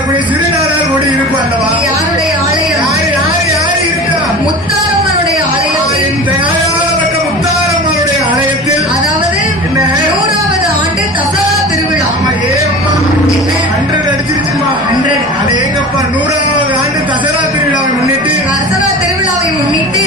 வரக்கூடிய சிறுநாரால் கூடி இருக்கும் அல்லவா? யாருடைய ஆலயம்? யாரு இருக்கா? முத்தாரம்மனுடைய ஆலயம். இந்த தயாராளப்பட்ட முத்தாரம்மனுடைய ஆலயத்தில் அதாவது 100வது ஆண்டு தசரா திருவிழா. அன்று அடிச்சிருச்சுமா. அடேங்கப்பா 100வது ஆண்டு தசரா திருவிழாவை முன்னிட்டு தசரா திருவிழாவை முன்னிட்டு